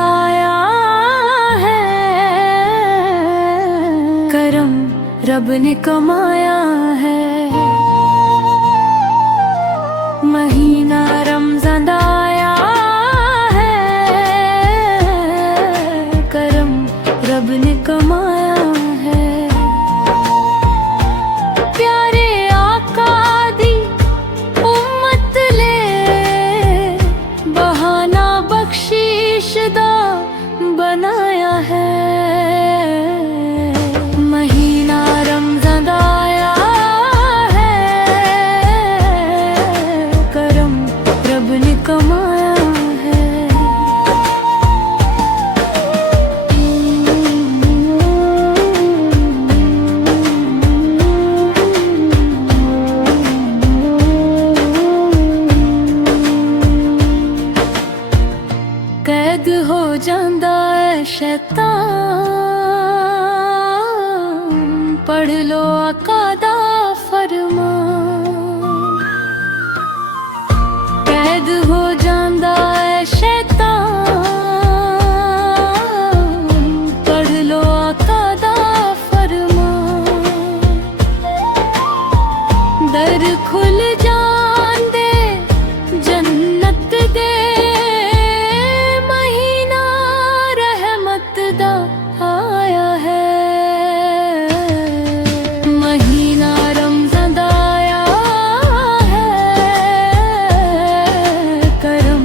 आया है, करम रब ने कमाया है। महीना रमज़ान आया है, करम रब ने कमाया है। प्यारे आका दी उम्मत ले, बहाना बख्शीश दा बनाया है। महीना रमज़ान आया है, करम रब ने कमाया है। कैद हो जांदा है शैतान, पढ़ लो आका दा फरमान। कैद हो जांदा है शैतान, पढ़ लो आका दा फरमान। दर खुल जांदे जन्नत दे, महीना रहमत दा आया है। महीना रमज़ान आया है, करम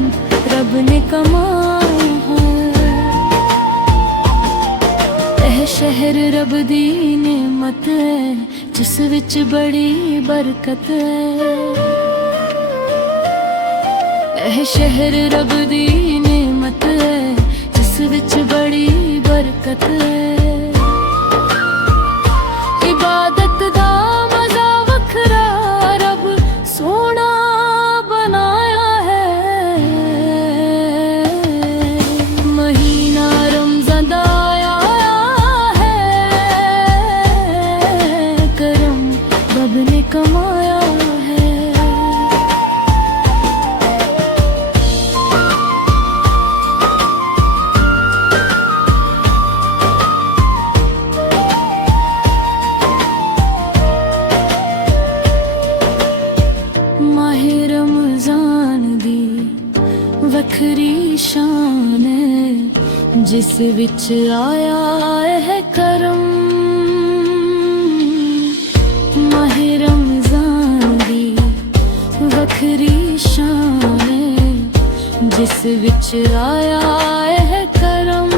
रब ने कमाया है। एह शहर रब दी नेमत है, जिस विच बड़ी बरकत है। एह शहर रब दी नेमत है, जिस विच बड़ी बरकत है। इबादत दा मज़ा वखरा रब सोना बनाया है। महीना रमज़ान आया है, करम रब ने कमाया है। माहे रमज़ान दी वखरी शान है, जिस विच आया है करम। माहे रमज़ान दी वखरी शान है, जिस विच आया है करम।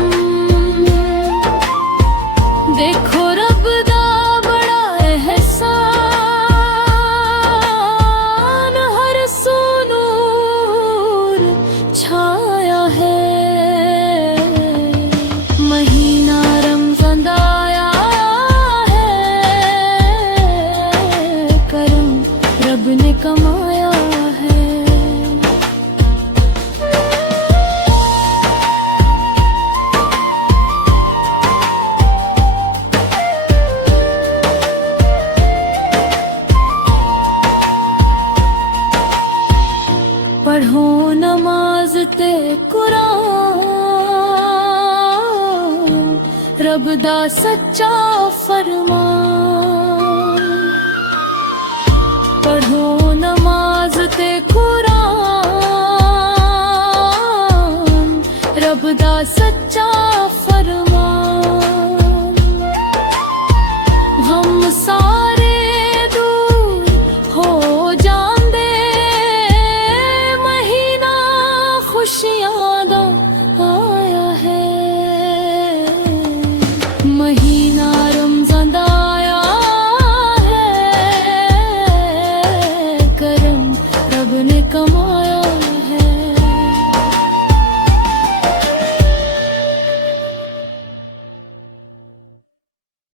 देखो रब दा बड़ा एहसान, हर सूनूर छाया है। महीना रमज़ान आया है, करम रब ने कमाया है। पढ़ो नमाज ते कुरान, रब दा सच्चा फरमान। पढ़ो